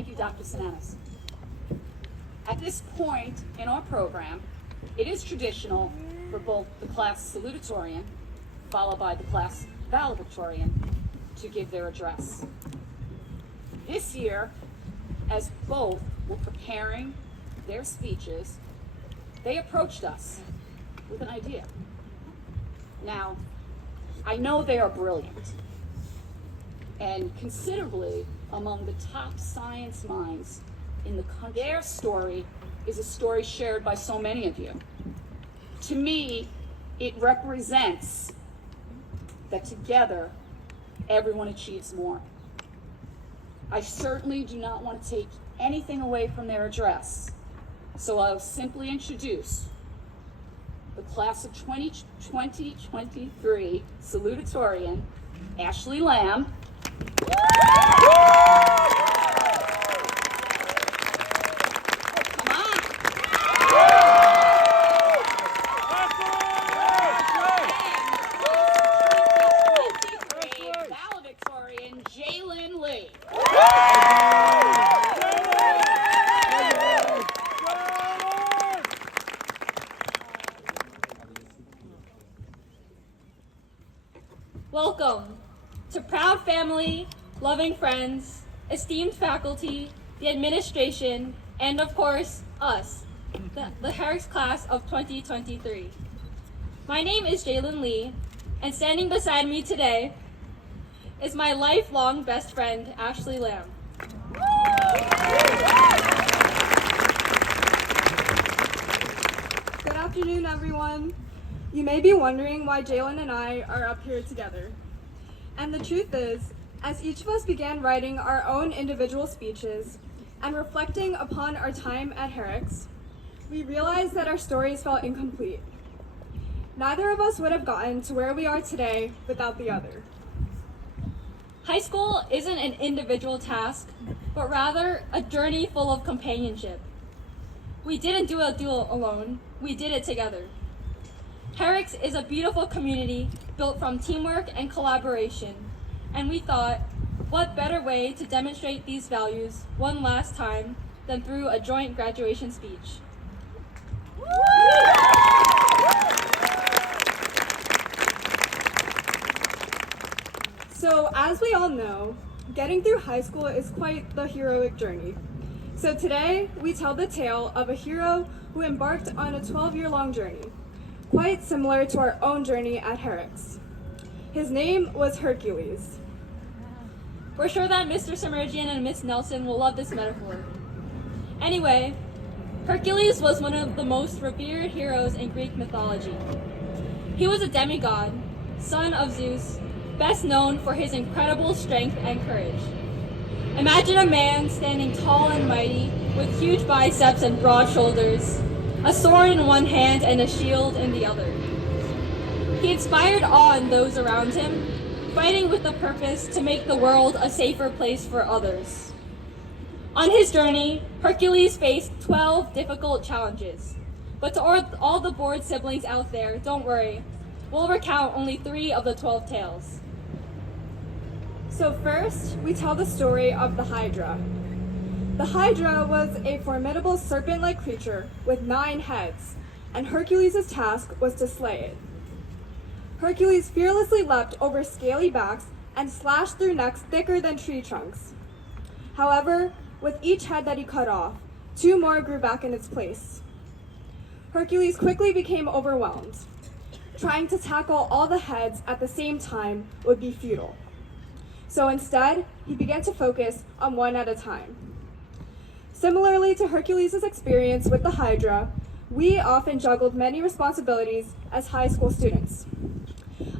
Thank you, Dr. Sinanis. At this point in our program, it is traditional for both the class salutatorian, followed by the class valedictorian, to give their address. This year, as both were preparing their speeches, they approached us with an idea. Now, I know they are brilliant and considerably among the top science minds in the country. Their story is a story shared by so many of you. To me, it represents that together, everyone achieves more. I certainly do not want to take anything away from their address, so I'll simply introduce the class of 2023 salutatorian, Ashley Lamb. Welcome to proud family, loving friends, esteemed faculty, the administration, and of course, us, the Herricks class of 2023. My name is Jalen Lee, and standing beside me today is my lifelong best friend, Ashley Lamb. Good afternoon, everyone. You may be wondering why Jalen and I are up here together. And the truth is, as each of us began writing our own individual speeches and reflecting upon our time at Herricks, we realized that our stories felt incomplete. Neither of us would have gotten to where we are today without the other. High school isn't an individual task, but rather a journey full of companionship. We didn't do it alone, we did it together. Herricks is a beautiful community built from teamwork and collaboration, and we thought, what better way to demonstrate these values one last time than through a joint graduation speech. So, as we all know, getting through high school is quite the heroic journey. So today, we tell the tale of a hero who embarked on a 12-year-long journey, quite similar to our own journey at Herricks. His name was Hercules. We're sure that Mr. Submergian and Miss Nelson will love this metaphor. Anyway, Hercules was one of the most revered heroes in Greek mythology. He was a demigod, son of Zeus, best known for his incredible strength and courage. Imagine a man standing tall and mighty with huge biceps and broad shoulders, a sword in one hand and a shield in the other. He inspired awe in those around him, fighting with the purpose to make the world a safer place for others. On his journey, Hercules faced 12 difficult challenges. But to all the bored siblings out there, don't worry. We'll recount only 3 of the 12 tales. So first, we tell the story of the Hydra. The Hydra was a formidable serpent-like creature with 9 heads, and Hercules' task was to slay it. Hercules fearlessly leapt over scaly backs and slashed through necks thicker than tree trunks. However, with each head that he cut off, 2 more grew back in its place. Hercules quickly became overwhelmed. Trying to tackle all the heads at the same time would be futile. So instead, he began to focus on one at a time. Similarly to Hercules' experience with the Hydra, we often juggled many responsibilities as high school students.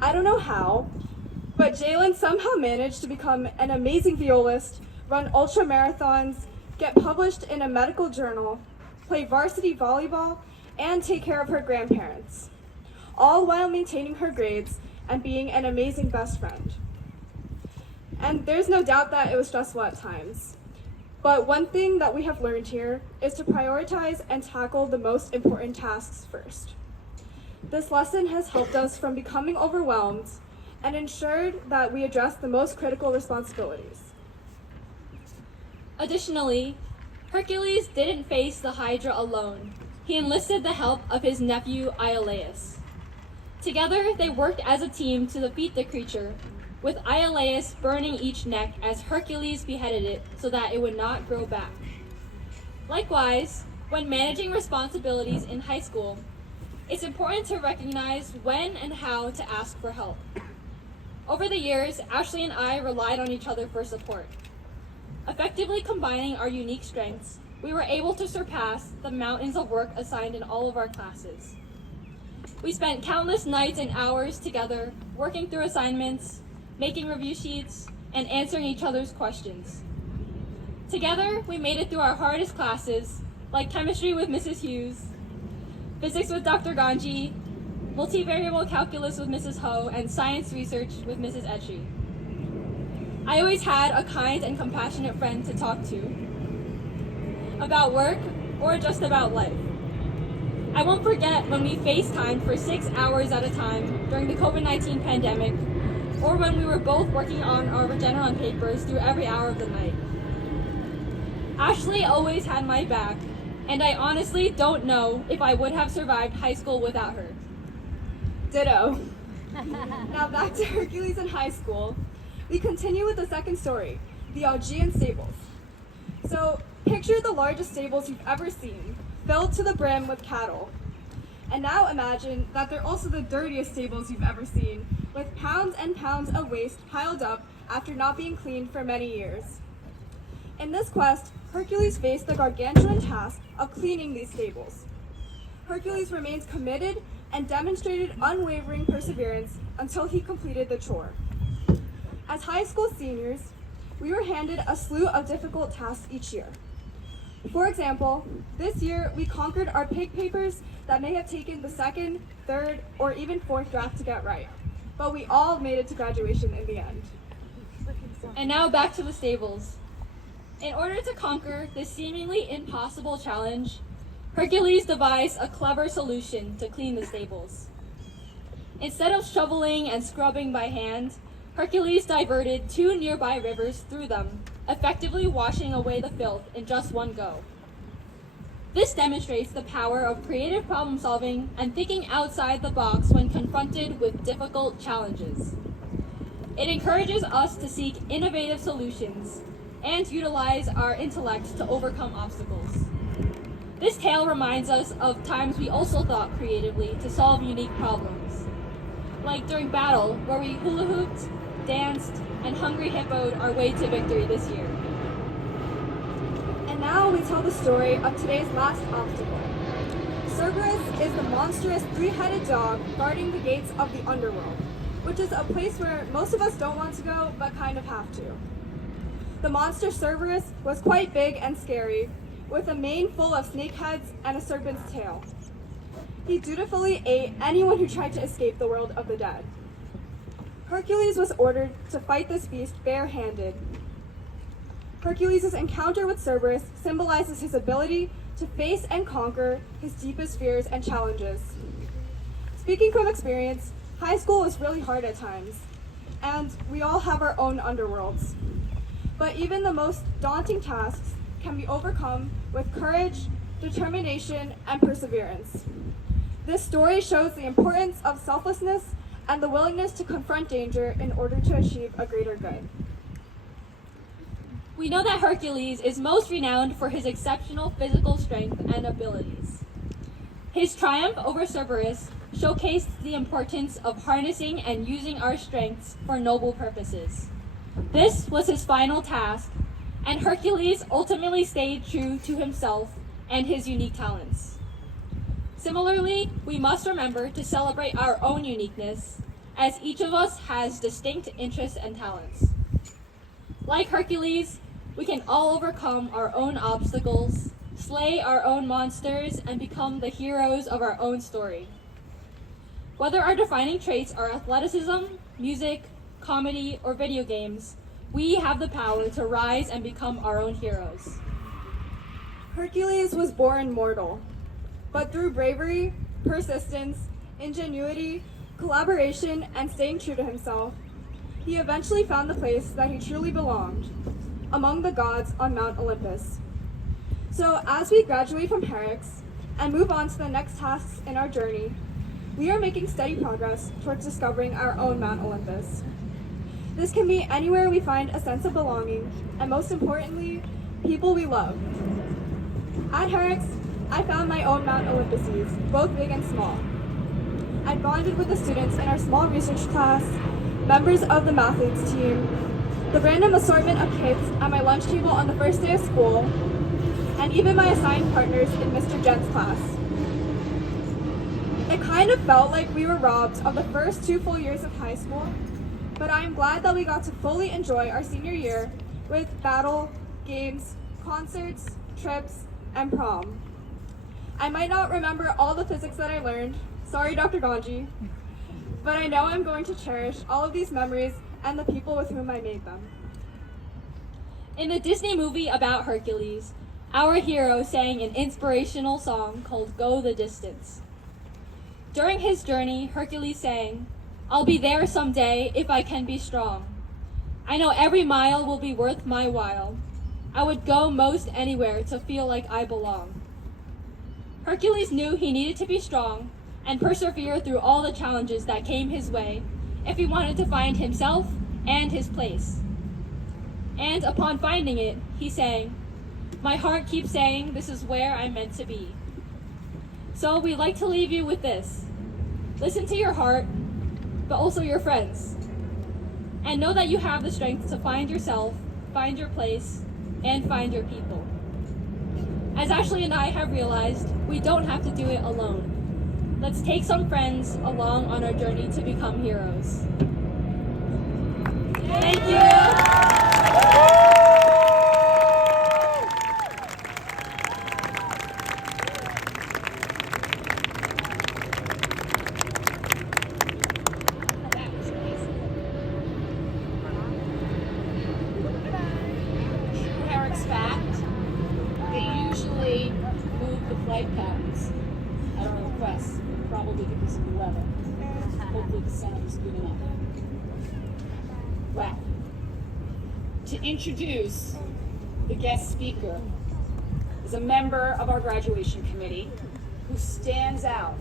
I don't know how, but Jalen somehow managed to become an amazing violist, run ultra marathons, get published in a medical journal, play varsity volleyball, and take care of her grandparents, all while maintaining her grades and being an amazing best friend. And there's no doubt that it was stressful at times. But one thing that we have learned here is to prioritize and tackle the most important tasks first. This lesson has helped us from becoming overwhelmed and ensured that we address the most critical responsibilities. Additionally, Hercules didn't face the Hydra alone. He enlisted the help of his nephew Iolaus. Together, they worked as a team to defeat the creature, with Iolaus burning each neck as Hercules beheaded it so that it would not grow back. Likewise, when managing responsibilities in high school, it's important to recognize when and how to ask for help. Over the years, Ashley and I relied on each other for support. Effectively combining our unique strengths, we were able to surpass the mountains of work assigned in all of our classes. We spent countless nights and hours together working through assignments, making review sheets, and answering each other's questions. Together, we made it through our hardest classes, like chemistry with Mrs. Hughes, physics with Dr. Ganji, multivariable calculus with Mrs. Ho, and science research with Mrs. Etchy. I always had a kind and compassionate friend to talk to about work or just about life. I won't forget when we FaceTimed for 6 hours at a time during the COVID-19 pandemic, or when we were both working on our Regeneron papers through every hour of the night. Ashley always had my back, and I honestly don't know if I would have survived high school without her. Ditto. Now back to Hercules in high school. We continue with the second story, the Augean stables. So picture the largest stables you've ever seen, filled to the brim with cattle. And now imagine that they're also the dirtiest stables you've ever seen, with pounds and pounds of waste piled up after not being cleaned for many years. In this quest, Hercules faced the gargantuan task of cleaning these stables. Hercules remains committed and demonstrated unwavering perseverance until he completed the chore. As high school seniors, we were handed a slew of difficult tasks each year. For example, this year we conquered our pig papers that may have taken the second, third, or even fourth draft to get right, but we all made it to graduation in the end. And now back to the stables. In order to conquer this seemingly impossible challenge, Hercules devised a clever solution to clean the stables. Instead of shoveling and scrubbing by hand, Hercules diverted 2 nearby rivers through them, effectively washing away the filth in just one go. This demonstrates the power of creative problem solving and thinking outside the box when confronted with difficult challenges. It encourages us to seek innovative solutions and utilize our intellect to overcome obstacles. This tale reminds us of times we also thought creatively to solve unique problems, like during battle, where we hula hooped, danced, and hungry hippoed our way to victory this year. And now we tell the story of today's last obstacle. Cerberus is the monstrous 3-headed dog guarding the gates of the underworld, which is a place where most of us don't want to go, but kind of have to. The monster Cerberus was quite big and scary, with a mane full of snake heads and a serpent's tail. He dutifully ate anyone who tried to escape the world of the dead. Hercules was ordered to fight this beast barehanded. Hercules' encounter with Cerberus symbolizes his ability to face and conquer his deepest fears and challenges. Speaking from experience, high school was really hard at times, and we all have our own underworlds. But even the most daunting tasks can be overcome with courage, determination, and perseverance. This story shows the importance of selflessness and the willingness to confront danger in order to achieve a greater good. We know that Hercules is most renowned for his exceptional physical strength and abilities. His triumph over Cerberus showcased the importance of harnessing and using our strengths for noble purposes. This was his final task, and Hercules ultimately stayed true to himself and his unique talents. Similarly, we must remember to celebrate our own uniqueness, as each of us has distinct interests and talents. Like Hercules, we can all overcome our own obstacles, slay our own monsters, and become the heroes of our own story. Whether our defining traits are athleticism, music, comedy, or video games, we have the power to rise and become our own heroes. Hercules was born mortal, but through bravery, persistence, ingenuity, collaboration, and staying true to himself, he eventually found the place that he truly belonged, among the gods on Mount Olympus. So as we graduate from Herricks and move on to the next tasks in our journey, we are making steady progress towards discovering our own Mount Olympus. This can be anywhere we find a sense of belonging, and most importantly, people we love. At Herricks, I found my own Mount Olympuses, both big and small. I bonded with the students in our small research class, members of the mathletes team, the random assortment of kids at my lunch table on the first day of school, and even my assigned partners in Mr. Jen's class. It kind of felt like we were robbed of the first 2 full years of high school, but I am glad that we got to fully enjoy our senior year with battle, games, concerts, trips, and prom. I might not remember all the physics that I learned, sorry Dr. Ganji, but I know I'm going to cherish all of these memories and the people with whom I made them. In the Disney movie about Hercules, our hero sang an inspirational song called Go the Distance. During his journey, Hercules sang, "I'll be there someday if I can be strong. I know every mile will be worth my while. I would go most anywhere to feel like I belong." Hercules knew he needed to be strong and persevere through all the challenges that came his way if he wanted to find himself and his place. And upon finding it, he sang, "My heart keeps saying this is where I'm meant to be." So we'd like to leave you with this. Listen to your heart, but also your friends. And know that you have the strength to find yourself, find your place, and find your people. As Ashley and I have realized, we don't have to do it alone. Let's take some friends along on our journey to become heroes. Thank you. Herricks fact, they usually move the flight patterns at our request, probably because of the weather. Hopefully the sound is good enough. Well, to introduce the guest speaker is a member of our graduation committee who stands out